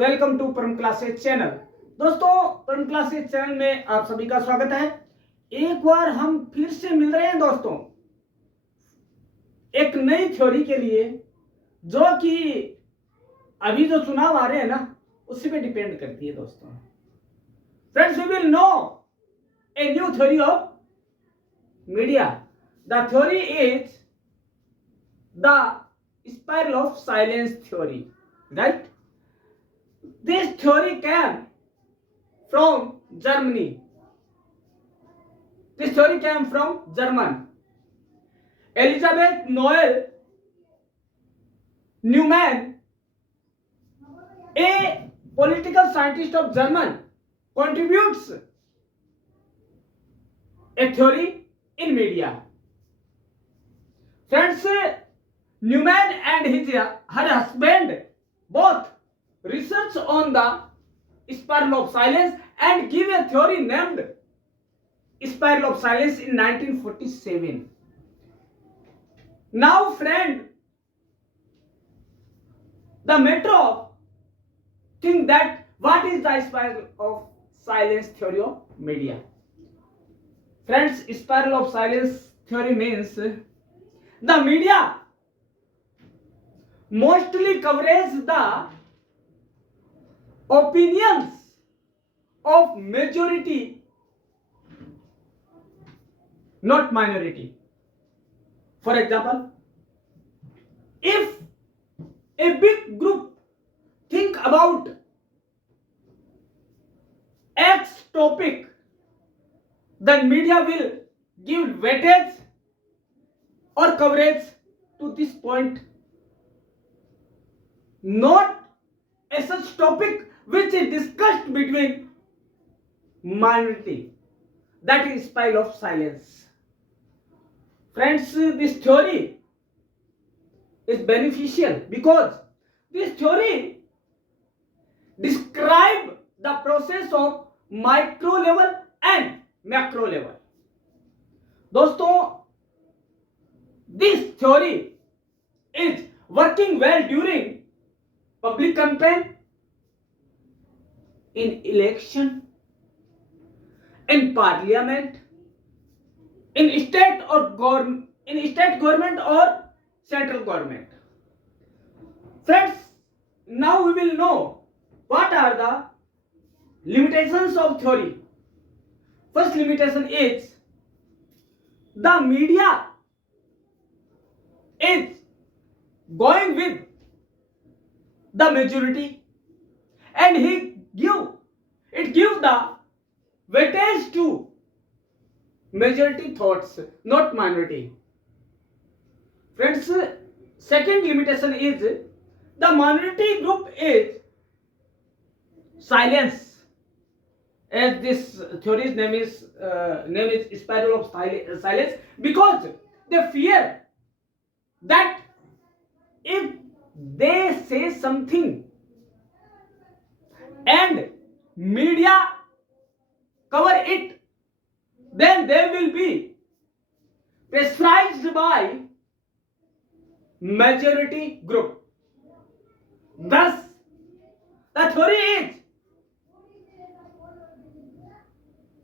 Welcome to परम classes channel. दोस्तों, परम क्लासेस चैनल में आप सभी का स्वागत है। एक बार हम फिर से मिल रहे हैं दोस्तों, एक नई थ्योरी के लिए, जो कि अभी जो चुनाव आ रहे हैं ना, उसी पे डिपेंड करती है दोस्तों। Friends, we will know a new theory of media. The theory is the spiral of silence theory, right? This theory came from Germany. This theory came from German. Elizabeth Noel Neumann, a political scientist of German, contributes a theory in media. Friends, Neumann and her husband both research on the spiral of silence and give a theory named spiral of silence in 1947. Now, friend, the metro think that what is the spiral of silence theory of media. Friends, spiral of silence theory means the media mostly covers the opinions of majority, not minority. For example, if a big group think about X topic, then media will give weightage or coverage to this point, not a such topic which is discussed between minority. That is spiral of silence. Friends, this theory is beneficial because this theory describe the process of micro level and macro level. दोस्तों, this theory is working well during public campaign, in election, in parliament, in state government or central government. Friends, now we will know what are the limitations of theory. First limitation is the media is going with the majority and it gives the weightage to majority thoughts, not minority. Friends, second limitation is the minority group is silence, as this theory's name is spiral of silence, because they fear that if they say something and media cover it, then they will be pressurized by majority group. Thus, the theory is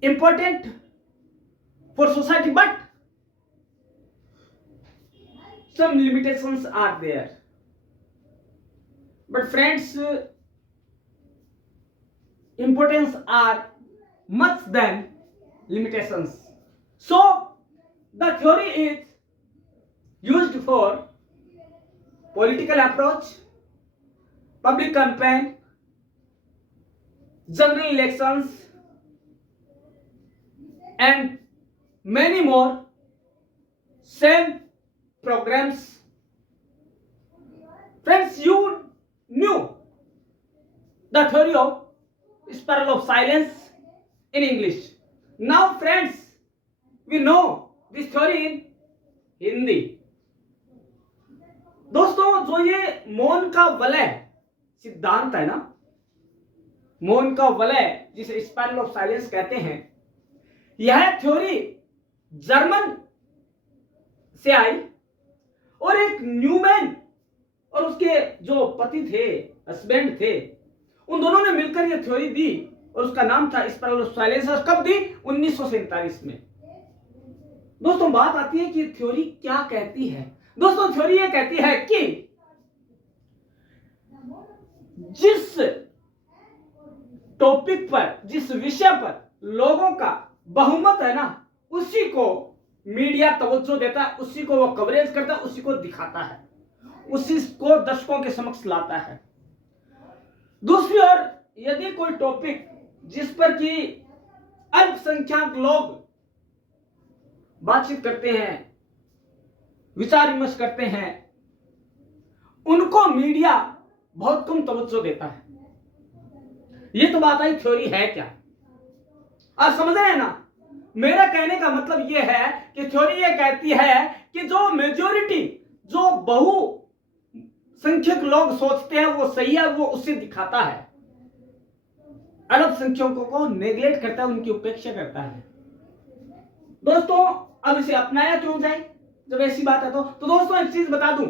important for society, but some limitations are there. But friends, importance are much than limitations. So the theory is used for political approach, public campaign, general elections, and many more same programs. Friends, you knew the theory of spiral of silence in English. Now, friends, we know this theory in Hindi. दोस्तों, जो ये मौन का वलय सिद्धांत है ना, मौन का वलय जिसे स्पाइरल ऑफ साइलेंस कहते हैं, यह थ्योरी जर्मन से आई और एक न्यूमैन और उसके जो पति थे, हस्बैंड थे, उन दोनों ने मिलकर यह थ्योरी दी और उसका नाम था स्पाइरल ऑफ साइलेंस। कब दी? 1947 में। दोस्तों बात आती है कि थ्योरी क्या कहती है। दोस्तों थ्योरी यह कहती है कि जिस टॉपिक पर, जिस विषय पर लोगों का बहुमत है ना, उसी को मीडिया तवज्जो देता है, उसी को वो कवरेज करता है, उसी को दिखाता है, उसी को दर्शकों के समक्ष लाता है। दूसरी ओर यदि कोई टॉपिक जिस पर कि अल्पसंख्यक लोग बातचीत करते हैं, विचार विमर्श करते हैं, उनको मीडिया बहुत कम तवज्जो देता है। ये तो बात आई थ्योरी है क्या। आप समझ रहे हैं ना? मेरा कहने का मतलब यह है कि थ्योरी ये कहती है कि जो मेजॉरिटी, जो बहुसंख्यक लोग सोचते हैं वो सही है, वो उसे दिखाता है, अल्पसंख्यकों को नेग्लेक्ट करता है, उनकी उपेक्षा करता है। दोस्तों अब इसे अपनाया क्यों जाए जब ऐसी बात है तो दोस्तों एक चीज बता दूं,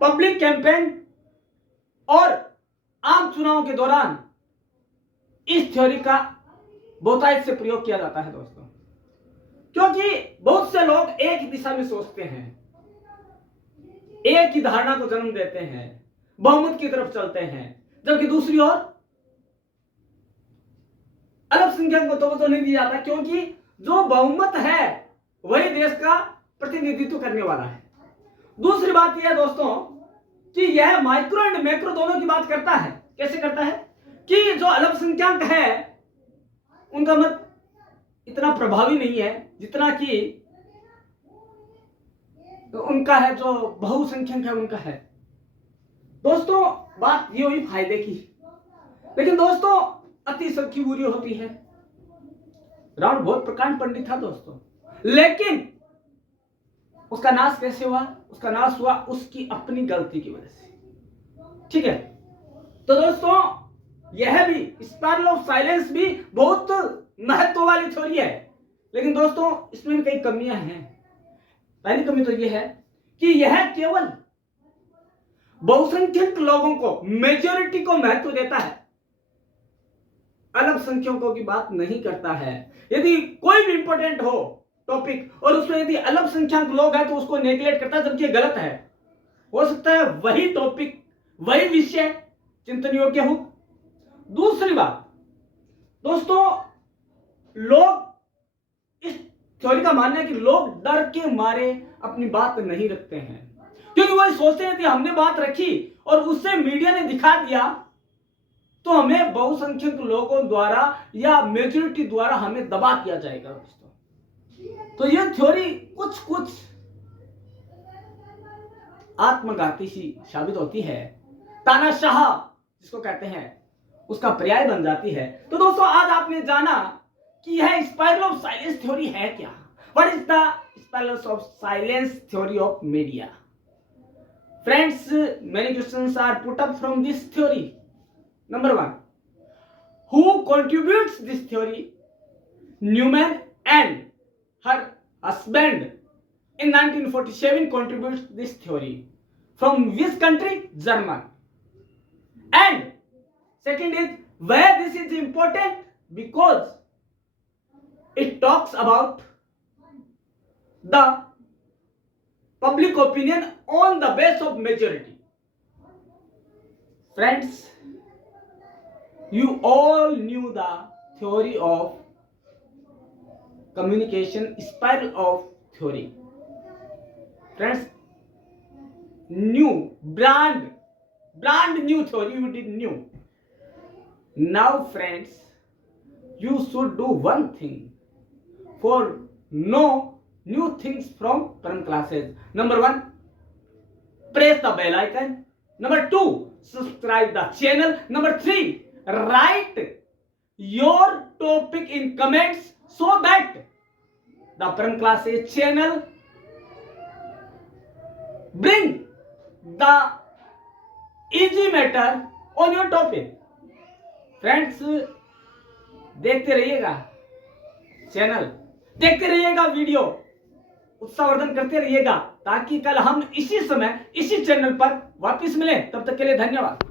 पब्लिक कैंपेन और आम चुनाव के दौरान इस थ्योरी का बहुतायत से प्रयोग किया जाता है दोस्तों, क्योंकि बहुत से लोग एक ही दिशा में सोचते हैं, एक ही धारणा को जन्म देते हैं, बहुमत की तरफ चलते हैं, जबकि दूसरी ओर अल्पसंख्यक को तो नहीं दिया जाता, क्योंकि जो बहुमत है वही देश का प्रतिनिधित्व करने वाला है। दूसरी बात यह है दोस्तों कि यह माइक्रो एंड मैक्रो दोनों की बात करता है। कैसे करता है कि जो अल्पसंख्यक है उनका मत इतना प्रभावी नहीं है जितना कि उनका है जो बहुसंख्यक है उनका है। दोस्तों बात ये हुई फायदे की, लेकिन दोस्तों अति सबकी बुरी होती है। रावण बहुत प्रकांड पंडित था दोस्तों, लेकिन उसका नाश कैसे हुआ? उसका नाश हुआ उसकी अपनी गलती की वजह से। ठीक है, तो दोस्तों यह भी स्पाइरल ऑफ साइलेंस भी बहुत महत्व वाली थ्योरी है, लेकिन दोस्तों इसमें भी कई कमियां हैं। पहली कमी तो यह है कि यह केवल बहुसंख्यक लोगों को, मेजॉरिटी को महत्व देता है, अल्पसंख्यकों की बात नहीं करता है। यदि कोई भी इंपॉर्टेंट हो टॉपिक और उसमें यदि अल्पसंख्यक लोग हैं तो उसको नेग्लेक्ट करता है, जबकि गलत है। हो सकता है वही टॉपिक, वही विषय चिंतन योग्य हो। दूसरी बात दोस्तों, लोग इस थ्योरी का मानना है कि लोग डर के मारे अपनी बात नहीं रखते हैं, क्योंकि वो सोचते हैं कि हमने बात रखी और उससे मीडिया ने दिखा दिया तो हमें बहुसंख्यक लोगों द्वारा या मेजॉरिटी द्वारा हमें दबा दिया जाएगा दोस्तों। तो यह थ्योरी कुछ कुछ आत्मघाती सी साबित होती है, तानाशाह जिसको कहते हैं उसका पर्याय बन जाती है। तो दोस्तों आज आपने जाना कि यह स्पाइरल ऑफ साइलेंस थ्योरी है क्या। What is the spiral of silence theory of media? Friends, many questions are put up from this theory. Number 1, who contributes this theory? Newman and her husband in 1947 contributes this theory. From which country? German. And second is, why this is important? Because it talks about the public opinion on the base of majority. Friends, you all knew the theory of communication, spiral of theory. Friends, new brand new theory you did new. Now friends, you should do one thing for know new things from Param classes. Number 1, press the bell icon. Number 2, subscribe the channel. Number 3, write your topic in comments so that the Param classes channel bring the easy matter on your topic. Friends, देखते रहिएगा चैनल, देखते रहिएगा वीडियो, उत्साहवर्धन करते रहिएगा ताकि कल हम इसी समय इसी चैनल पर वापस मिलें। तब तक के लिए धन्यवाद।